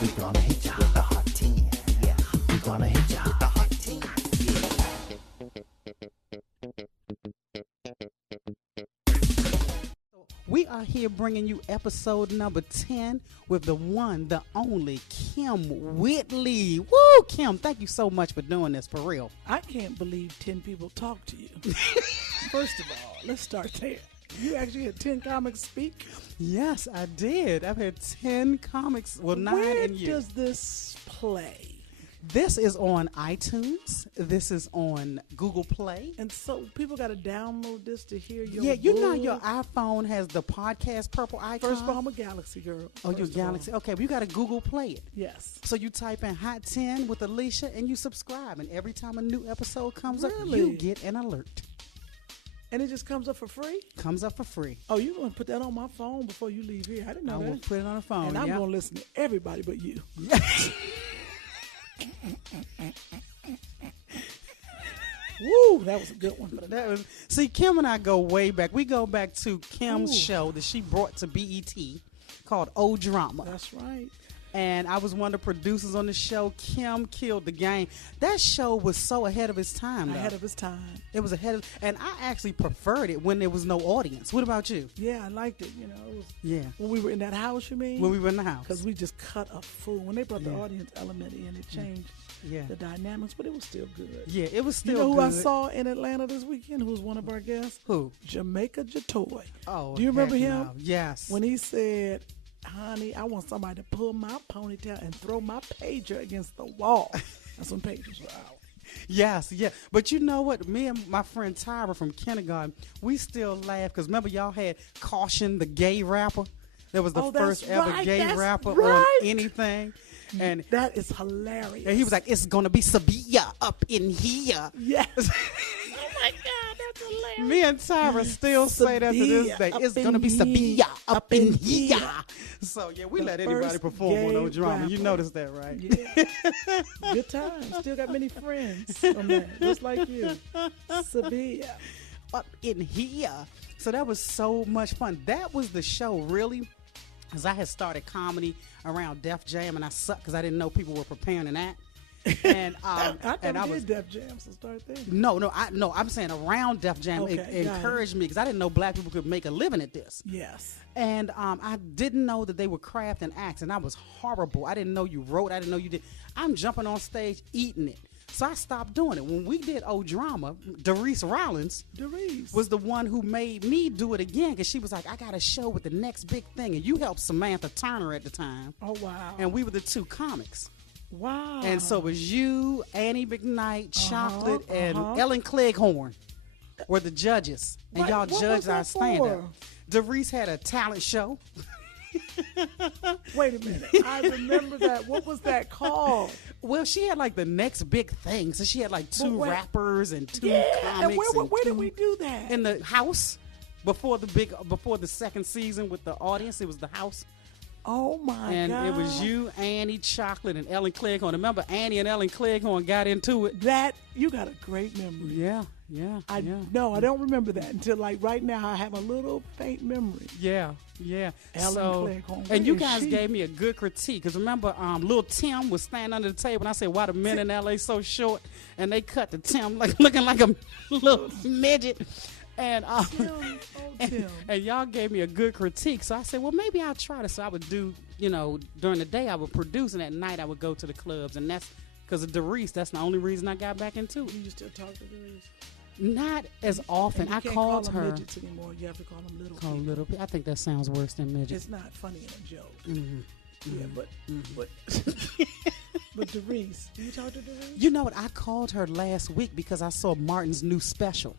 We gonna hit ya with the hot 10. Yeah, we gonna hit ya with the hot 10. We are here bringing you episode number 10 with the one, the only Kim Whitley. Woo, Kim, thank you so much for doing this, for real. I can't believe 10 people talk to you. First of all, let's start there. You actually had 10 comics speak? Yes, I did. I've had 10 comics, well, 9 in you. Where does this play? This is on iTunes. This is on Google Play. And so people got to download this to hear your Yeah, you know bull. your iPhone has the podcast purple icon. First of all, I'm a Galaxy girl. Oh, you're Galaxy. Okay, well, you got to Google Play it. Yes. So you type in Hot 10 with Alycia and you subscribe. And every time a new episode comes up, Really? you get an alert. And it just comes up for free? Comes up for free. Oh, you're going to put that on my phone before you leave here. I didn't know I that. will put it on the phone. And I'm yep. going to listen to everybody but you. Woo, that was a good one. See, Kim and I go way back. We go back to Kim's Ooh. show that she brought to BET called O Drama. That's right. And I was one of the producers on the show. Kim killed the game. That show was so ahead of its time, though. Ahead of his time. It was ahead of, and I actually preferred it when there was no audience. What about you? Yeah, I liked it. You know, it was Yeah. when we were in that house, you mean? When we were in the house. Because we just cut a fool. When they brought the Yeah. audience element in, it changed Yeah. the dynamics, but it was still good. Yeah, it was still You know who good. I saw in Atlanta this weekend, who was one of our guests? Who? Jamaica Jatoy. Oh, Do you remember heck him? no. Yes. When he said, honey, I want somebody to pull my ponytail and throw my pager against the wall. That's when pagers were out. Yes, yeah. But you know what? Me and my friend Tyra from kindergarten, we still laugh because remember y'all had Caution, the gay rapper? That was the Oh, that's first ever right, gay that's rapper on right. anything. And That is hilarious. he was like, it's going to be Sevilla up in here. yes. Oh my God, that's hilarious. Me and Tyra still say that to this day. Sevilla It's up going to in be Sevilla up in here. here. So, yeah, we The let anybody first perform on gay no drama. You rapper. noticed that, right? Yeah. Good times. Still got many friends from that, just like you. Sevilla. Up in here. So that was so much fun. That was the show, really, because I had started comedy around Def Jam, and I sucked because I didn't know people were preparing an act. And I and never I was did Def Jam, so start there. no, I'm saying around Def Jam. Okay, It got it. encouraged me because I didn't know black people could make a living at this. Yes. And I didn't know that they were crafting acts, and I was horrible. I didn't know you wrote. I didn't know you did. I'm jumping on stage eating it. So I stopped doing it. When we did O Drama, Doris Rollins Doris. was the one who made me do it again because she was like, I got a show with the next big thing. And you helped Samantha Turner at the time. Oh, wow. And we were the two comics. Wow. And so it was you, Annie McKnight, Chocolate, and Ellen Cleghorn were the judges. And What- y'all what was judged our that stand-up. for? Doris had a talent show. Wait a minute. I remember that. What was that called? Well, she had like the next big thing. So she had like two where- rappers and two Yeah. comics. And where did two- we do that? In the house before the second season with the audience. It was the house. Oh my And God. it was you, Annie, Chocolate, and Ellen Cleghorn. Remember, Annie and Ellen Cleghorn got into it. That you got a great memory. Yeah. I don't remember that until like right now. I have a little faint memory. Yeah. Ellen Cleghorn, And where you is guys she? gave me a good critique because remember, Lil Tim was standing under the table, and I said, "Why the men in LA so short?" And they cut to Tim like looking like a little midget. And Tim. and y'all gave me a good critique, so I said, well, maybe I'll try this. So I would do, during the day I would produce, and at night I would go to the clubs, and that's because of Doris. That's the only reason I got back into it. Do you still talk to Doris? Not as often. And you I can't called call them her. midgets anymore. You have to call them little Call people. little. I think that sounds worse than midget. It's not funny in a joke. Mm-hmm. Yeah, but but Doris, do you talk to Doris? You know what? I called her last week because I saw Martin's new special.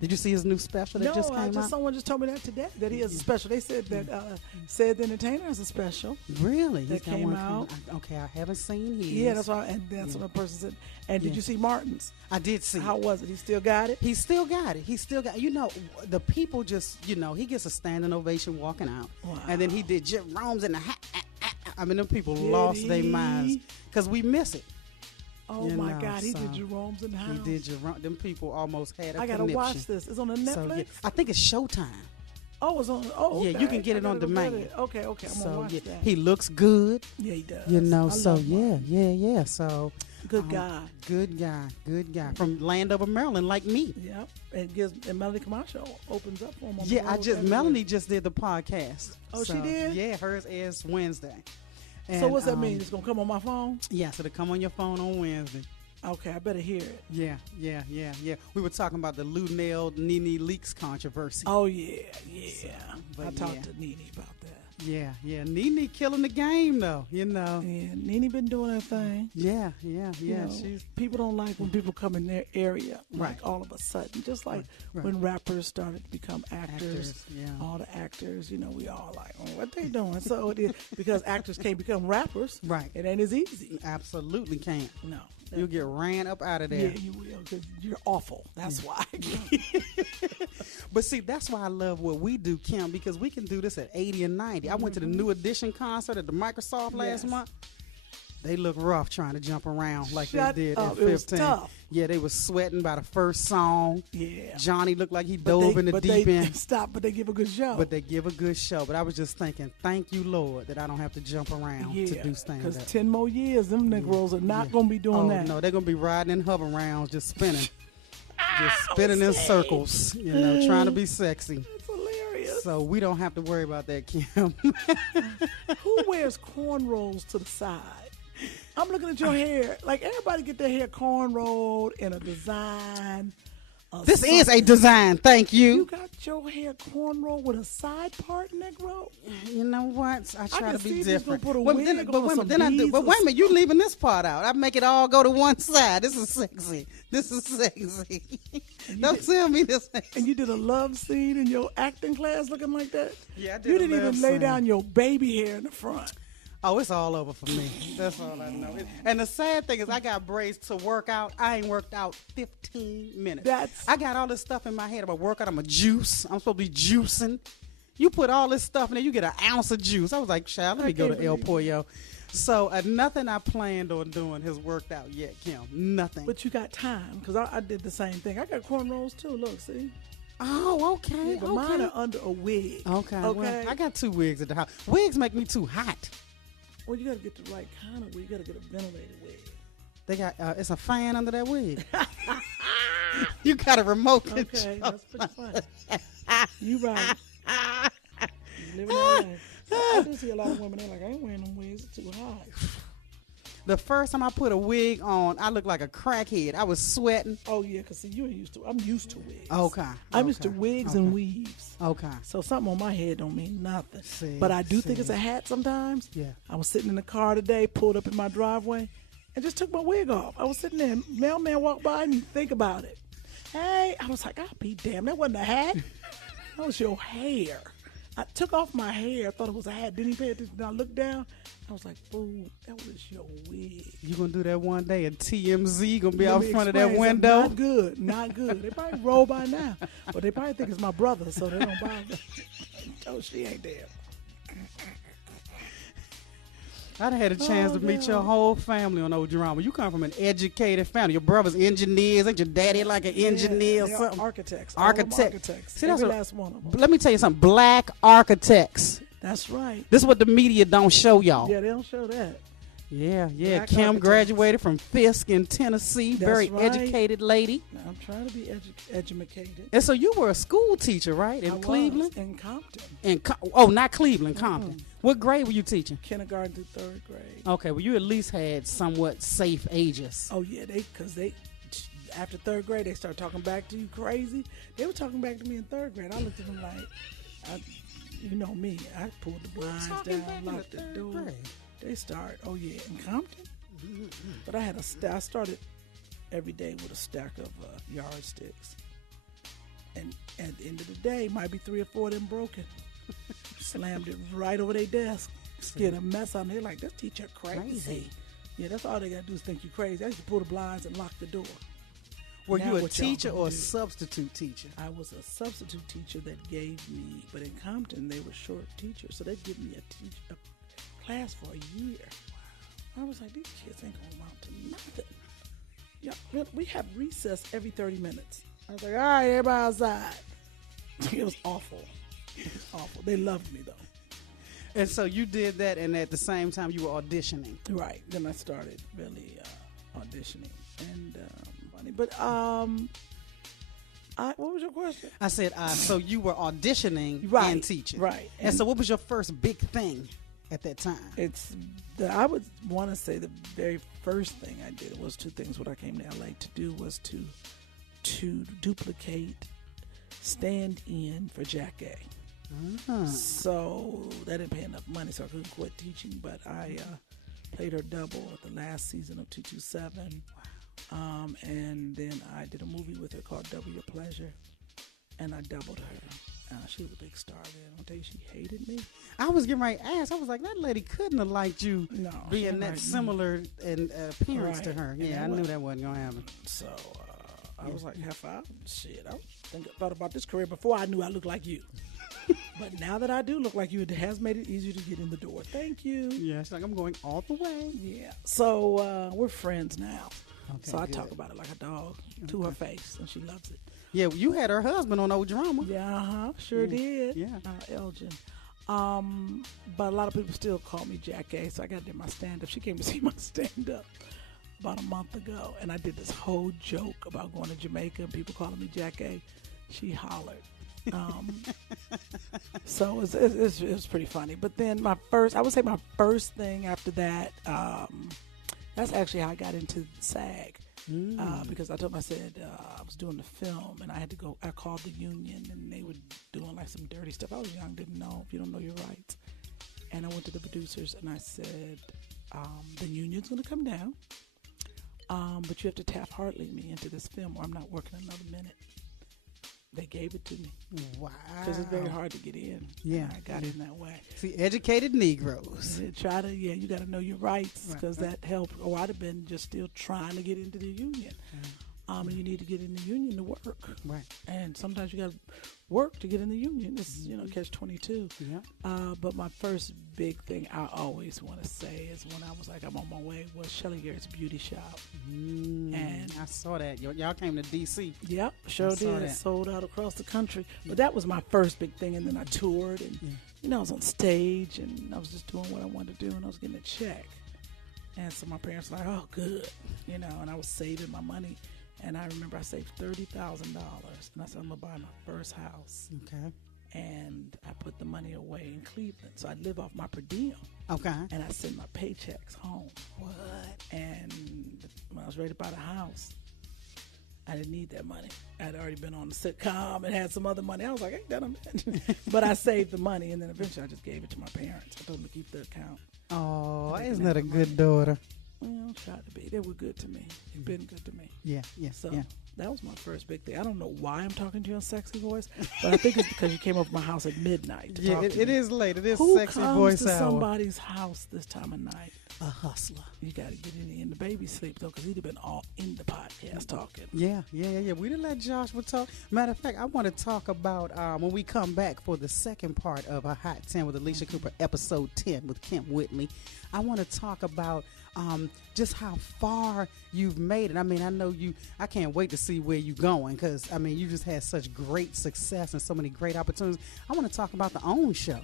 Did you see his new special that just came out? Someone just told me that today, that he has a special. They said that Said the Entertainer has a special. Really? That He's got came one out. Okay, I haven't seen his. Yeah, that's why. And that's what a person said. And did you see Martin's? I did see How it. was it? He still got it? He still got it. The people just, he gets a standing ovation walking out. Wow. And then he did Jerome's in the hat. I mean, them people Did lost their he? minds because we miss it. Oh You my know, God, he so did Jerome's in the house. He did Jerome. Them people almost had a I gotta conniption. watch this. It's on the Netflix. So, yeah, I think it's Showtime. Oh, it's on. Oh, okay. Yeah, you can get I it on gotta go get demand. it. Okay. I'm gonna watch that. he looks good. Yeah, he does. You know, I so love Martin. yeah. So Good guy. Good guy from Landover, Maryland, like me. Yep. And Melanie Camacho opens up for him. On Yeah, the road everywhere. Melanie just did the podcast. Oh, she So, did? Yeah, hers is Wednesday. And, So what's that mean? It's gonna come on my phone? Yeah, so to come on your phone on Wednesday. Okay, I better hear it. Yeah. We were talking about the Lunel Nene Leaks controversy. Oh yeah. but I talked yeah. to Nene about that. Yeah. Nene killing the game though, you know. Yeah, Nene been doing her thing. Yeah. You know, She's people don't like when people come in their area, like Right. all of a sudden. Just like Right. when rappers started to become actors, Actors, yeah. all the actors, you know, we all like, oh, what they doing? So it is because actors can't become rappers. Right. It ain't as easy. absolutely can't. No. You'll get ran up out of Yeah, there. you will, because you're awful. That's why. But see, that's why I love what we do, Kim, because we can do this at 80 and 90. I went to the New Edition concert at the Microsoft last Yes. month. They look rough trying to jump around like Shut they did up. at It was 15. tough. Yeah, they was sweating by the first song. Yeah. Johnny looked like he But dove in the deep end. Stop, but they give a good show. But they give a good show. But I was just thinking, thank you, Lord, that I don't have to jump around to do stand because up. 10 more years, them Negroes are not going to be doing Oh, that. no, they're going to be riding in hover rounds, just spinning. Just I'm spinning in saying. circles, you know, trying to be sexy. It's hilarious. So we don't have to worry about that, Kim. Who wears cornrows to the side? I'm looking at your hair. Like, everybody get their hair cornrowed in a design. This is a design, thank You you. got your hair cornrow with a side part, Negro? You know what? I try can to see be if he's gonna different. put a Wait, wig then, on but with wait, some then I do. beads But or wait a minute, you leaving this part out. I make it all go to one side. This is sexy. This is sexy. Don't tell me this. And you did a love scene in your acting class looking like that? Yeah, I did You a didn't love even lay scene. down your baby hair in the front. Oh, it's all over for me. That's all I know. And the sad thing is, I got braids to work out. I ain't worked out 15 minutes. I got all this stuff in my head about workout. I'm a juice. I'm supposed to be juicing. You put all this stuff in there, you get an ounce of juice. I was like, child, let me go can't to El believe Pollo. So nothing I planned on doing has worked out yet, Kim. Nothing. But you got time, because I did the same thing. I got cornrows too. Look, see? Oh, okay. Yeah, but mine are under a wig. Okay. Okay. Well, I got 2 wigs at the house. Wigs make me too hot. Well, you got to get the right kind of wig. You got to get a ventilated wig. They got it's a fan under that wig. You got a remote control. Okay, that's pretty funny. You right. You living that life. I do see a lot of women, they're like, I ain't wearing them wigs. It's too hot. The first time I put a wig on, I looked like a crackhead. I was sweating. Oh, yeah, because see, you ain't used to. I'm used to wigs. Okay. I'm used to okay, wigs okay. and weaves. Okay. So something on my head don't mean nothing. See, but I do think see. it's a hat sometimes. Yeah. I was sitting in the car today, pulled up in my driveway, and just took my wig off. I was sitting there, mailman walked by, and didn't think about it. Hey, I was like, I'll be damned. That wasn't a hat. That was your hair. I took off my hair. I thought it was a hat. Didn't even pay attention. I looked down. I was like, fool, that was your wig. You gonna do that one day and TMZ gonna be Let out me front of explain that something. window? Not good. Not good. They probably roll by now. But they probably think it's my brother, so they don't bother. Oh, she ain't there. I done had a chance to meet God. your whole family on Old Drama. You come from an educated family. Your brother's engineers. Ain't your daddy like an engineer or they are something? architects. All of them architects. See, that's Every what- last one of them. Let me tell you something. Black architects. That's right. This is what the media don't show y'all. Yeah, they don't show that. Yeah. Black Kim architects. graduated from Fisk in Tennessee. That's Very right. educated lady. Now, I'm trying to be educated. And so you were a school teacher, right, in I was Cleveland? in Compton. Not Cleveland, Compton. What grade were you teaching? Kindergarten through 3rd grade. Okay, well, you at least had somewhat safe ages. Oh, yeah, because after 3rd grade, they start talking back to you crazy. They were talking back to me in 3rd grade. I looked at them like, you know me. I pulled the blinds talking back down, in the locked the 3rd door. grade? They start, oh, yeah, in Compton? But I had I started every day with a stack of yardsticks. And at the end of the day, might be 3 or 4 of them broken. Slammed it right over their desk. Scared a mess on there. Like, this teacher crazy. Yeah, that's all they got to do is think you crazy. I used to pull the blinds and lock the door. Were Now you a what y'all teacher gonna or a do? substitute teacher? I was a substitute teacher that gave me, but in Compton, they were short teachers. So they'd give me a class for a year. I was like, these kids ain't going to amount to nothing. Yeah, we have recess every 30 minutes. I was like, all right, everybody outside. It was awful. Awful. They loved me though. And so you did that, and at the same time you were auditioning. Right. Then I started really auditioning and funny. But what was your question? I said, so you were auditioning Right, and teaching. right. And so what was your first big thing at that time? I would want to say the very first thing I did was two things. What I came to LA to do was to duplicate stand in for Jack A. So that didn't pay enough money, so I couldn't quit teaching. But I played her double at the last season of 227. And then I did a movie with her called Double Your Pleasure, and I doubled her. She was a big star then. I'll tell you, she hated me. I was getting ready to ask. I was like, that lady couldn't have liked you being that similar in appearance to her. Yeah, I knew that wasn't going to happen. So I was like, half out. Shit, I thought about this career before I knew I looked like you. But now that I do look like you, it has made it easier to get in the door. Thank you. Yeah, she's like, I'm going all the way. Yeah. So we're friends now. Okay, so I talk about it like a dog to her face, and she loves it. Yeah, you had her husband on Old Drama. Yeah, sure did. Yeah. Elgin. But a lot of people still call me Jack A, so I got to do my stand-up. She came to see my stand-up about a month ago, and I did this whole joke about going to Jamaica and people calling me Jack A. She hollered. So it was pretty funny. But then I would say my first thing after that, that's actually how I got into SAG. Because I told them, I said, I was doing the film and I had to go, I called the union and they were doing like some dirty stuff. I was young, didn't know, if you don't know your rights. And I went to the producers and I said, the union's going to come down, but you have to Taft-Hartley me into this film or I'm not working another minute. They gave it to me. Wow. Because it's very hard to get in. Yeah. I got in that way. See, educated Negroes. You got to know your rights because that helped. Or I'd have been just still trying to get into the union. And you need to get in the union to work. Right. And sometimes you got to work to get in the union. It's, catch 22. Yeah. But my first big thing I always want to say is when I was like, I'm on my way, was Shelly Garrett's Beauty Shop. And I saw that. Y'all came to D.C. Yep, sure did. It sold out across the country. But that was my first big thing. And then I toured and, I was on stage and I was just doing what I wanted to do and I was getting a check. And so my parents were like, oh, good. And I was saving my money. And I remember I saved $30,000, and I said, I'm going to buy my first house. Okay. And I put the money away in Cleveland. So I live off my per diem. Okay. And I send my paychecks home. What? And when I was ready to buy the house, I didn't need that money. I had already been on the sitcom and had some other money. I was like, ain't that a man? But I saved the money, and then eventually I just gave it to my parents. I told them to keep the account. Oh, isn't that a good daughter? Well, tried to be. They were good to me. They've been good to me. Yeah. So that was my first big thing. I don't know why I'm talking to you in sexy voice, but I think it's because you came over my house at midnight. It is late. It is Who sexy comes voice to hour. somebody's house this time of night? A hustler. You got to get in the baby sleep though, because he'd have been all in the podcast talking. Yeah. We didn't let Joshua talk. Matter of fact, I want to talk about when we come back for the second part of a Hot 10 with Alycia Cooper, episode 10 with Kim Whitley. I want to talk about just how far you've made it. I mean, I can't wait to see where you're going because, you just had such great success and so many great opportunities. I want to talk about the OWN show.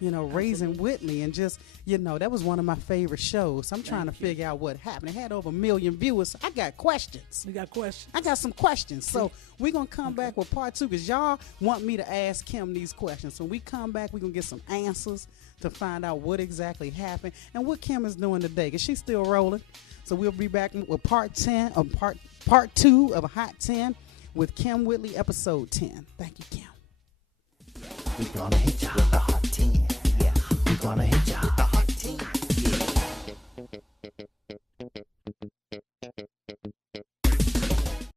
Raising Whitley, and just, that was one of my favorite shows. I'm trying to figure out what happened. It had over 1 million viewers. I got questions. We got questions. I got some questions. So we're going to come back with part 2 because y'all want me to ask Kim these questions. So when we come back, we're going to get some answers to find out what exactly happened and what Kim is doing today because she's still rolling. So we'll be back with part 2 of a Hot 10 with Kim Whitley, episode 10. Thank you, Kim. We're gonna hit you with the hot 10. Yeah, we're gonna hit